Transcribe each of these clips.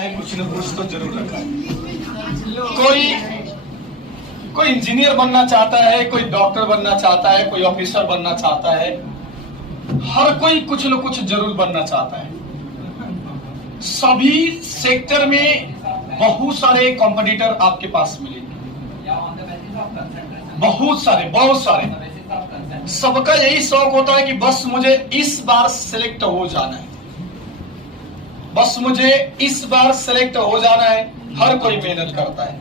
है, कुछ न कुछ तो जरूर रखा है। कोई इंजीनियर बनना चाहता है, कोई डॉक्टर बनना चाहता है, कोई ऑफिसर बनना चाहता है, हर कोई कुछ न कुछ जरूर बनना चाहता है। सभी सेक्टर में बहुत सारे कॉम्पिटिटर आपके पास मिलेंगे, बहुत सारे। सबका यही शौक होता है कि बस मुझे इस बार सिलेक्ट हो जाना है, बस मुझे इस बार सिलेक्ट हो जाना है। हर कोई मेहनत करता है।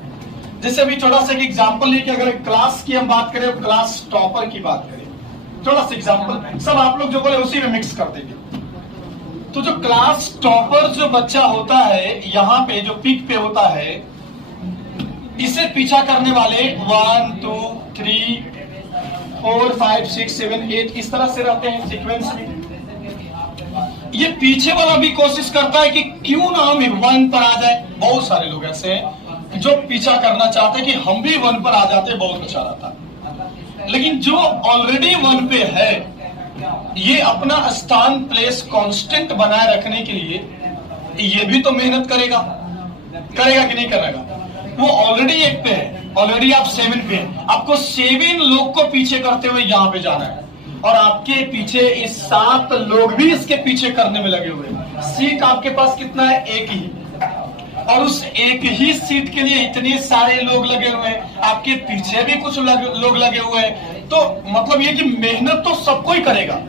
जैसे अभी थोड़ा सा एक एग्जाम्पल लेके अगर क्लास की हम बात करें, क्लास टॉपर की बात करें, थोड़ा सा एग्जाम्पल, सब आप लोग जो बोले उसी में मिक्स कर देंगे। तो जो क्लास टॉपर जो बच्चा होता है, यहाँ पे जो पिक पे होता है, इसे पीछा करने वाले 1 2 3 4 5 6 7 8 इस तरह से रहते हैं सीक्वेंस में। ये पीछे वाला भी कोशिश करता है कि क्यों ना हम 1 पर आ जाए। बहुत सारे लोग ऐसे हैं जो पीछा करना चाहते हैं कि हम भी 1 पर आ जाते, बहुत अच्छा रहता। लेकिन जो ऑलरेडी 1 पे है, ये अपना स्थान प्लेस कांस्टेंट बनाए रखने के लिए ये भी तो मेहनत करेगा कि नहीं करेगा। वो ऑलरेडी 1 पे है, ऑलरेडी आप 7 पे है, आपको 7 लोग को पीछे करते हुए यहाँ पे जाना है, और आपके पीछे इस 7 लोग भी इसके पीछे करने में लगे हुए हैं। सीट आपके पास कितना है? 1 ही, और उस 1 ही सीट के लिए इतने सारे लोग लगे हुए हैं, आपके पीछे भी कुछ लोग लगे हुए हैं। तो मतलब ये कि मेहनत तो सबको ही करेगा,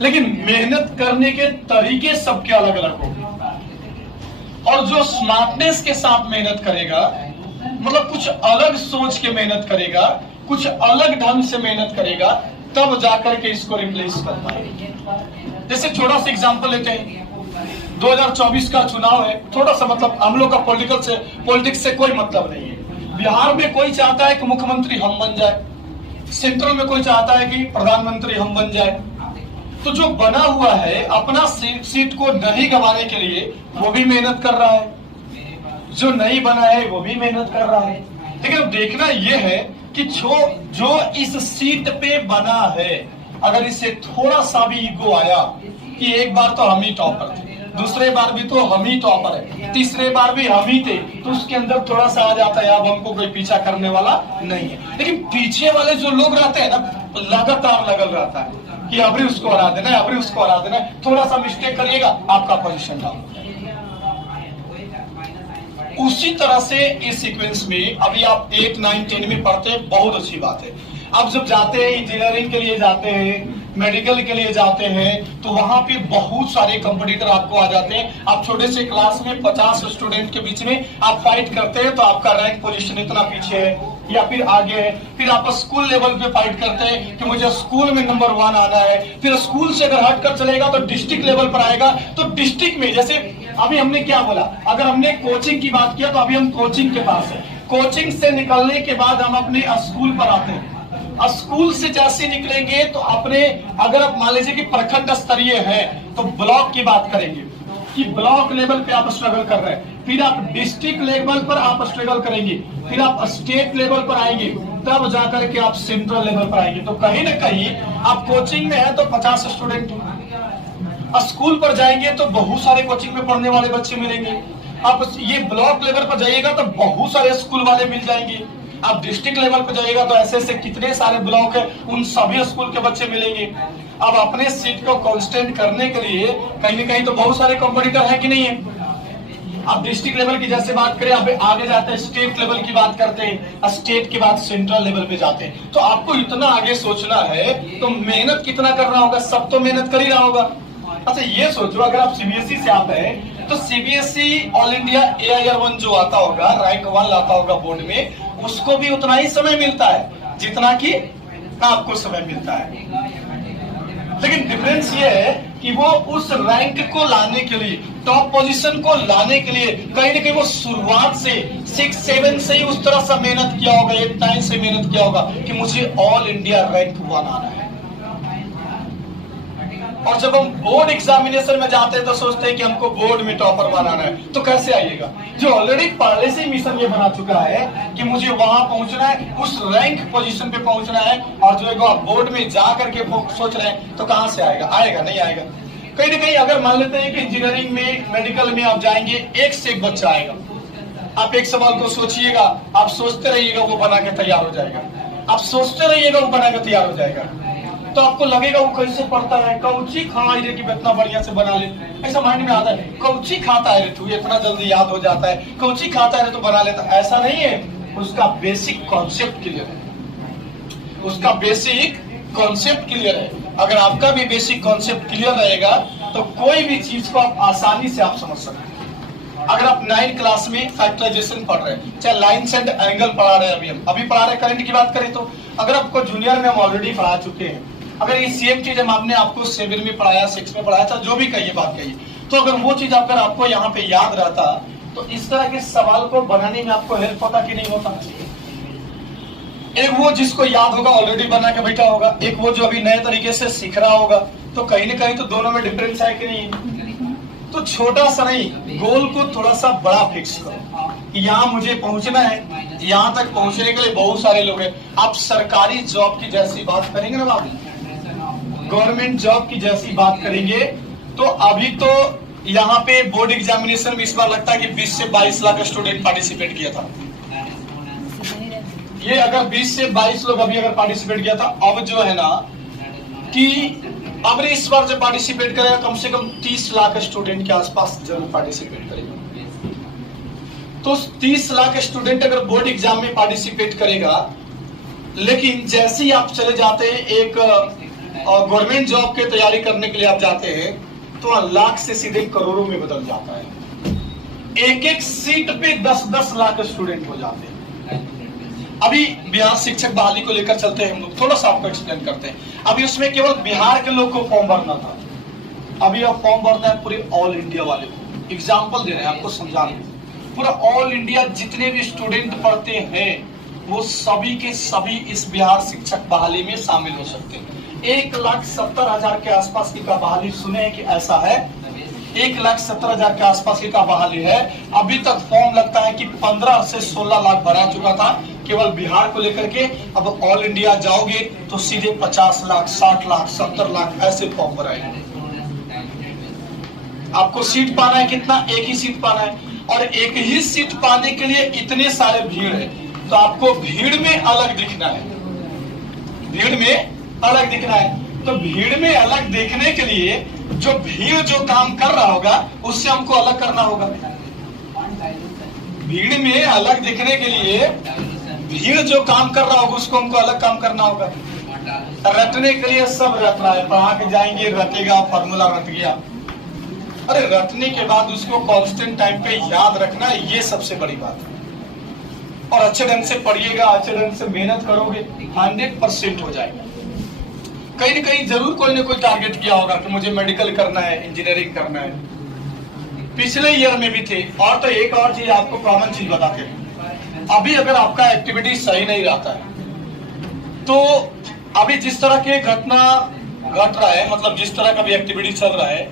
लेकिन मेहनत करने के तरीके सबके अलग अलग होंगे। और जो स्मार्टनेस के साथ मेहनत करेगा, मतलब कुछ अलग सोच के मेहनत करेगा, कुछ अलग ढंग से मेहनत करेगा, तब जाकर के इसको रिप्लेस कर पाएगा। जैसे छोटा सा एग्जांपल लेते हैं, 2024 का चुनाव है। थोड़ा सा मतलब हम लोग का पॉलिटिक्स से कोई मतलब नहीं है। बिहार में कोई चाहता है कि मुख्यमंत्री हम बन जाए, सेंट्रल में कोई चाहता है कि प्रधानमंत्री हम बन जाए। तो जो बना हुआ है अपना सीट को नहीं गंवाने के लिए वो भी मेहनत कर रहा है, जो नहीं बना है वो भी मेहनत कर रहा है। लेकिन अब देखना यह है कि जो इस सीट पे बना है, अगर इसे थोड़ा सा भी ईगो आया कि एक बार तो हम ही टॉपर थे, दूसरे बार भी तो हम ही टॉपर है, तीसरे बार भी हम ही थे, तो उसके अंदर थोड़ा सा आ जाता है अब हमको कोई पीछा करने वाला नहीं है। लेकिन पीछे वाले जो लोग रहते हैं ना, लगातार लगल रहता है कि अभी उसको हरा देना है, अभी उसको हरा देना है। थोड़ा सा मिस्टेक करिएगा आपका पोजीशन डाउन। उसी तरह से इस सीक्वेंस में अभी आप 8 9 10 में पढ़ते हैं, बहुत अच्छी बात है। अब जब जाते हैं इंजीनियरिंग के लिए जाते हैं, मेडिकल के लिए जाते हैं, तो वहां पे बहुत सारे कंपटीटर आपको आ जाते हैं। आप छोटे से क्लास में 50 स्टूडेंट के बीच में आप फाइट करते हैं, तो आपका रैंक पोजीशन इतना पीछे है या फिर आगे है। फिर आप स्कूल लेवल पे फाइट करते हैं कि मुझे स्कूल में नंबर 1 आना है। फिर स्कूल से अगर हटकर चलेगा तो डिस्ट्रिक्ट लेवल पर आएगा। तो डिस्ट्रिक्ट में जैसे अभी हमने क्या बोला, अगर हमने कोचिंग की बात किया तो अभी हम कोचिंग के पास है। कोचिंग से निकलने के बाद हम अपने स्कूल पर आते हैं। स्कूल से जैसे निकलेंगे तो अपने, अगर आप मान लीजिए कि प्रखंड स्तरीय है तो ब्लॉक की बात करेंगे कि ब्लॉक लेवल पे आप स्ट्रगल कर रहे हैं। फिर आप डिस्ट्रिक्ट लेवल पर आप स्ट्रगल करेंगे, फिर आप स्टेट लेवल पर आएंगे, तब जाकर के आप सेंट्रल लेवल पर आएंगे। तो कहीं ना कहीं आप कोचिंग में है तो 50 स्टूडेंट, स्कूल पर जाएंगे तो बहुत सारे कोचिंग में पढ़ने वाले बच्चे मिलेंगे। आप ये ब्लॉक लेवल पर जाइएगा तो बहुत सारे स्कूल वाले मिल जाएंगे। आप डिस्ट्रिक्ट लेवल पर जाइएगा तो ऐसे ऐसे कितने सारे ब्लॉक है, उन सभी स्कूल के बच्चे मिलेंगे। अब अपने सीट को कांस्टेंट करने के लिए कहीं ना कहीं तो बहुत सारे कॉम्पिटिटर है कि नहीं है। अब डिस्ट्रिक्ट लेवल की जैसे बात करें, अब आगे जाते हैं स्टेट लेवल की बात करते हैं, स्टेट के बाद सेंट्रल लेवल पे जाते हैं। तो आपको इतना आगे सोचना है तो मेहनत कितना करना होगा, सब तो मेहनत कर ही रहा होगा। अच्छा ये सोचो, अगर आप सीबीएसई से आते हैं तो सीबीएसई ऑल इंडिया AIR1 जो आता होगा, रैंक 1 लाता होगा बोर्ड में, उसको भी उतना ही समय मिलता है जितना कि आपको समय मिलता है। लेकिन डिफरेंस ये है कि वो उस रैंक को लाने के लिए, टॉप पोजीशन को लाने के लिए कहीं ना कहीं वो शुरुआत से 6 7 से ही उस तरह से मेहनत किया होगा, 8 9 से मेहनत किया होगा कि मुझे ऑल इंडिया रैंक 1 आना है। और जब हम बोर्ड एग्जामिनेशन में जाते हैं तो सोचते हैं कि हमको बोर्ड में टॉपर बनाना है, तो कैसे आइएगा? जो ऑलरेडी पहले से मिशन ये बना चुका है कि मुझे वहां पहुंचना है, उस रैंक पोजीशन पे पहुंचना है, और जो है आप बोर्ड में जा करके सोच रहे हैं, तो कहां से आएगा? आएगा नहीं आएगा। कहीं ना कहीं अगर मान लेते हैं कि इंजीनियरिंग में, मेडिकल में आप जाएंगे, एक से एक बच्चा आएगा, आप एक सवाल को सोचिएगा, आप सोचते रहिएगा, वो बना के तैयार हो जाएगा, आप सोचते रहिएगा, वो बना के तैयार हो जाएगा। तो आपको लगेगा वो कैसे पढ़ता है, कौची खाई रे कि इतना बढ़िया से बना ले, ऐसा माइंड में आता है। कौची खाता है रे तू, इतना जल्दी याद हो जाता है, कौची खाता है रे तो बना लेता है। ऐसा नहीं है, उसका बेसिक कॉन्सेप्ट क्लियर है, उसका बेसिक कॉन्सेप्ट क्लियर है। अगर आपका भी बेसिक कॉन्सेप्ट क्लियर रहेगा तो कोई भी चीज को आप आसानी से आप समझ सकते हैं। अगर आप 9th क्लास में फैक्टराइजेशन पढ़ रहे हैं, चाहे लाइन्स एंड एंगल पढ़ा रहे हैं, अभी पढ़ा रहे करंट की बात करें तो, अगर आपको जूनियर में हम ऑलरेडी पढ़ा चुके हैं, अगर ये सेम चीज हम आपने आपको 7 में पढ़ाया, 6 में पढ़ाया था, जो भी कहिए बात कहिए, तो अगर वो चीज अगर आपको यहाँ पे याद रहता तो इस तरह के सवाल को बनाने में आपको हेल्प होता कि नहीं होता। एक वो जिसको याद होगा, ऑलरेडी बना के बैठा होगा, एक वो जो अभी नए तरीके से सीख रहा होगा, तो कहीं ना कहीं तो दोनों में डिफरेंस है कि नहीं। तो छोटा सा नहीं, गोल को थोड़ा सा बड़ा फिक्स करो, यहाँ मुझे पहुंचना है, यहाँ तक पहुंचने के लिए बहुत सारे लोग हैं। आप सरकारी जॉब की जैसी बात करेंगे ना बाबू, गवर्नमेंट जॉब की जैसी बात करेंगे, तो अभी तो यहाँ पे बोर्ड एग्जामिनेशन में इस बार लगता है कि 20 से 22 लाख स्टूडेंट पार्टिसिपेट किया था। ये अगर 20 से 22 लोग अभी अगर पार्टिसिपेट किया था, अब जो है ना कि अब इस बार जो पार्टिसिपेट करेगा कम से कम 30 लाख स्टूडेंट के आसपास जरूर पार्टिसिपेट करेगा। तो 30 लाख स्टूडेंट अगर बोर्ड एग्जाम में पार्टिसिपेट करेगा, लेकिन जैसे ही आप चले जाते हैं एक गवर्नमेंट जॉब की तैयारी करने के लिए आप जाते हैं, तो लाख से सीधे करोड़ों में बदल जाता है। एक एक सीट पे 10-10 लाख स्टूडेंट हो जाते हैं। अभी बिहार शिक्षक बहाली को लेकर चलते हैं हम लोग, थोड़ा सा आपको एक्सप्लेन करते हैं। अभी उसमें केवल बिहार के लोग को फॉर्म भरना था, अभी अब फॉर्म भरना है पूरे ऑल इंडिया वाले को। एग्जाम्पल दे रहे हैं आपको समझाने, पूरा ऑल इंडिया जितने भी स्टूडेंट पढ़ते हैं वो सभी के सभी इस बिहार शिक्षक बहाली में शामिल हो सकते हैं। 1,70,000 के आसपास की का बहाली सुने हैं कि ऐसा है, 1,70,000 के आसपास की का बहाली है। अभी तक फॉर्म लगता है कि 15 से 16 लाख भरा चुका था केवल बिहार को लेकर के। अब ऑल इंडिया जाओगे तो सीधे 50 लाख, 60 लाख, 70 लाख ऐसे फॉर्म भराएंगे। आपको सीट पाना है कितना, एक ही सीट पाना है, और एक ही सीट पाने के लिए इतने सारे भीड़ है, तो आपको भीड़ में अलग दिखना है, भीड़ में अलग दिखना है। तो भीड़ में अलग देखने के लिए जो भीड़ जो काम कर रहा होगा उससे हमको अलग करना होगा। भीड़ में अलग दिखने के लिए भीड़ जो काम कर रहा होगा उसको हमको अलग काम करना होगा। रटने के लिए सब रट रहा है, पढ़ा के जाएंगे, रटेगा, फॉर्मूला रट गया। अरे रटने के बाद उसको कांस्टेंट टाइम पे याद रखना, ये सबसे बड़ी बात है। और अच्छे ढंग से पढ़िएगा, अच्छे ढंग से मेहनत करोगे, 100% हो जाएगा। कहीं न कहीं जरूर कोई ना कोई टारगेट किया होगा कि मुझे मेडिकल करना है, इंजीनियरिंग करना है, पिछले ईयर में भी थे। और तो एक और चीज आपको कॉमन चीज बताते हैं, अभी अगर आपका एक्टिविटी सही नहीं रहता है तो अभी जिस तरह के घटना घट रहा है, मतलब जिस तरह का भी एक्टिविटी चल रहा है,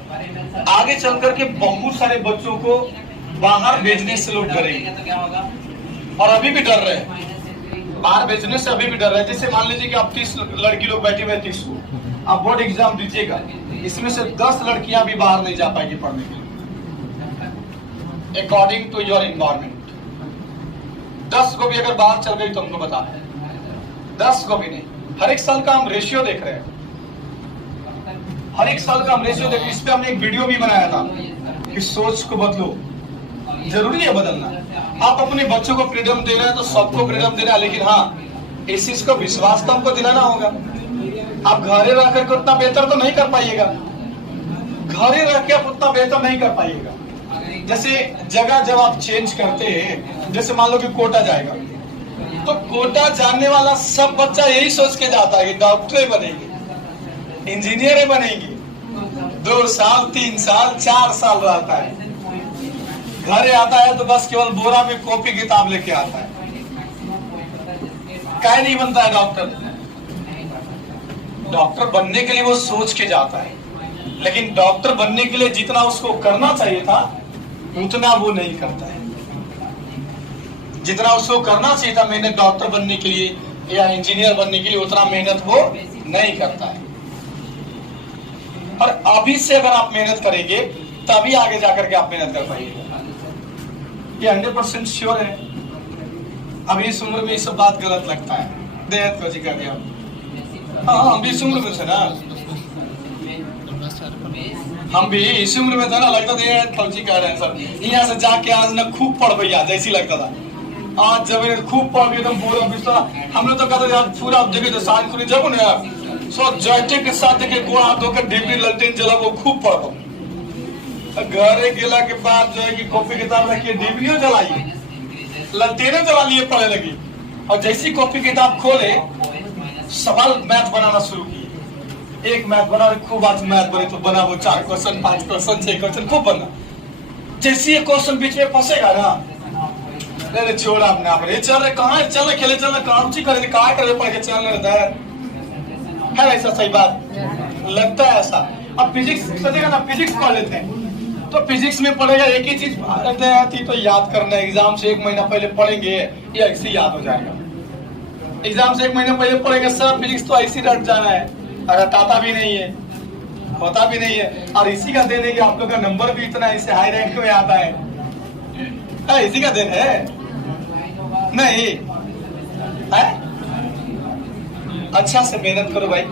आगे चल करके बहुत सारे बच्चों को बाहर भेजने से लोग डरेंगे, और अभी भी डर रहे हैं, बाहर भेजने से अभी भी डर रहे हैं। जैसे मान लीजिए कि आप 30 लड़की लोग बैठे हुए 30 को, आप बोर्ड एग्जाम दीजिएगा, इसमें से 10 लड़कियां भी बाहर नहीं जा पाएंगी पढ़ने के लिए, अकॉर्डिंग टू योर एनवायरमेंट। 10 को भी अगर बाहर चल गई तो हमको बता दें, 10 को भी नहीं। हर एक साल का हम रेशियो देख रहे हैं, हर एक साल का हम रेशियो देख रहे हैं। इस पे हमने एक वीडियो भी बनाया था कि सोच को बदलो, जरूरी है बदलना। आप अपने बच्चों को फ्रीडम दे रहे हैं तो सबको फ्रीडम देना है, लेकिन हाँ इस चीज को विश्वास तो हमको दिलाना होगा। आप घरे रह करके उतना बेहतर तो नहीं कर पाइएगा, घरे रह के आप उतना बेहतर नहीं कर पाइएगा। जैसे जगह जब आप चेंज करते हैं, जैसे मान लो कि कोटा जाएगा, तो कोटा जानने वाला सब बच्चा यही सोच के जाता है कि डॉक्टर बनेंगे, इंजीनियर बनेंगे, 2 साल 3 साल 4 साल रहता है। घरे आता है तो बस केवल बोरा में कॉपी किताब लेके आता है, काहे नहीं बनता है डॉक्टर। डॉक्टर बनने के लिए वो सोच के जाता है, लेकिन डॉक्टर बनने के लिए जितना उसको करना चाहिए था उतना वो नहीं करता है। जितना उसको करना चाहिए था मेहनत डॉक्टर बनने के लिए या इंजीनियर बनने के लिए, उतना मेहनत वो नहीं करता है। और अभी से अगर आप मेहनत करेंगे तभी आगे जाकर के आप मेहनत कर पाएंगे। ये 100% श्योर है। अभी इस उम्र में ये सब बात गलत लगता है। देहत को जी कर दिया। हाँ, हम भी इस उम्र में थे ना, हम भी इस उम्र में था ना, लगता था ये फौजी कह रहे हैं सर, यहाँ से जाके आज ना खूब पढ़ भैया जैसी लगता था। आज जब खूब पढ़ एकदम पूरा बिस्तर, हम लोग तो कहते थे आज पूरा देखे तो साल खुली जब ना सो जैटे के साथ देखे गोड़ हाथ धोकर डिब्बी ललटेन जला वो खूब पढ़ो। घरे गेला के बाद जो है कि कॉपी किताब रखिए, डिब्बियों जलाइए, ललटेनों जला लिए, पढ़ने लगी। और जैसी कॉपी किताब खोले सवाल मैथ बनाना शुरू किए। एक मैथ बना रहे, खूब आज मैथ बने तो बना वो 4 क्वेश्चन 5 क्वेश्चन 6 क्वेश्चन खूब बना। जैसे ये क्वेश्चन बीच में फंसेगा ना, अरे छोड़ आपने आप चल रहे कहाँ चल रहे, खेले चल रहे, काम ची करे कहा करे, पढ़ के चलने रहता है ऐसा? सही बात लगता है ऐसा। अब फिजिक्स सोचेगा ना, फिजिक्स पढ़ लेते हैं तो फिजिक्स में पढ़ेगा एक ही चीज आती तो याद करना है। एग्जाम से 1 महीना पहले पढ़ेंगे ये ऐसे याद हो जाएगा। एग्जाम से 1 महीना पहले पढ़ेंगे सर फिजिक्स तो ऐसे रट जाना है, अगर आता भी नहीं है, होता भी नहीं है। और इसी का देन है कि आप लोग का नंबर भी इतना इससे हाई रैंक में आता है, इसी का देन है नहीं है? अच्छा से मेहनत करो भाई।